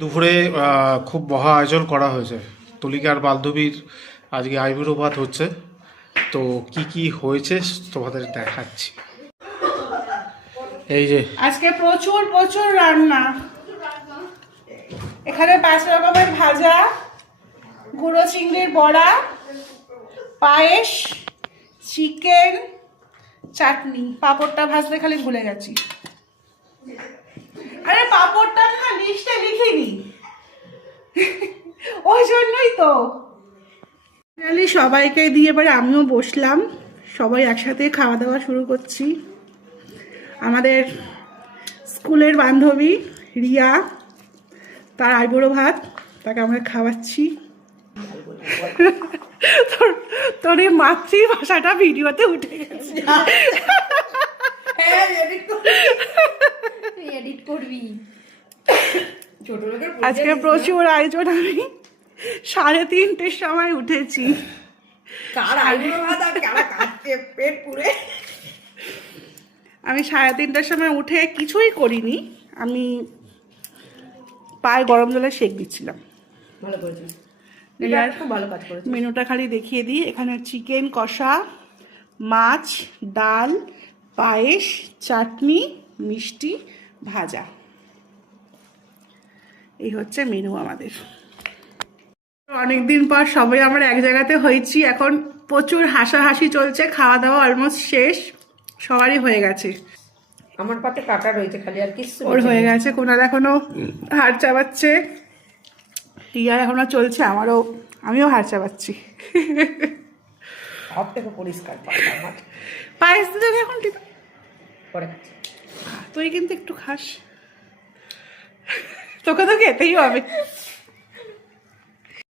দুপুরে খুব মহা আয়োজন করা হয়েছে। তুলিকার বান্ধবীর আজকে আইবুড়ো ভাত হচ্ছে। তো কি কি হয়েছে তোমাদের দেখাচ্ছি। এই যে আজকে প্রচুর প্রচুর রান্না। এখানে 5 রকমের ভাজা, গুঁড়ো চিংড়ির বড়া, পায়েস, চিকেন, চাটনি। পাঁপড়টা ভাজতে খালি ভুলে গেছি। আরে পাঁপড়টা না লিস্টে লিখিনি, ওই জন্যই তো। সবাইকে দিয়ে এবারে আমিও বসলাম, সবাই একসাথে খাওয়া দাওয়া শুরু করছি। আমাদের স্কুলের বান্ধবী রিয়া, তার আইবুড়ো ভাত, তাকে আমরা খাওয়াচ্ছি। তোর এই মাতৃভাষাটা ভিডিওতে উঠে গেছে। এডিট করবি। আজকে প্রচুর আয়োজন। আমি 3:30টার সময় উঠেছি। আমি 3:30টার সময় উঠে কিছুই করিনি, আমি পায়ে গরম জলে সেঁক দিচ্ছিলাম। ভালো করেছিস, খুব ভালো কাজ করেছিস। মেনুটা খালি দেখিয়ে দিই। এখানে চিকেন কষা, মাছ, ডাল, পায়েস, চাটনি, মিষ্টি, ভাজা। এই হচ্ছে মেনু আমাদের। অনেকদিন পর সবাই আমরা এক জায়গাতে হয়েছি। এখন প্রচুর হাসাহাসি চলছে, খাওয়া দাওয়া অলমোস্ট শেষ, সবারই হয়ে গেছে। আমার পাতে কাটা রয়েছে খালি, আর কিছু ওর হয়ে গেছে। কোনার এখনো হাড় চাবাচ্ছে, টিয়ার এখনো চলছে, আমিও হাড় চাবাচ্ছি। সব থেকে পরিষ্কার পায়েস দিতে এখন পরে তুই কিন্তু একটু খাস, তোকে তো খেতেই হবে।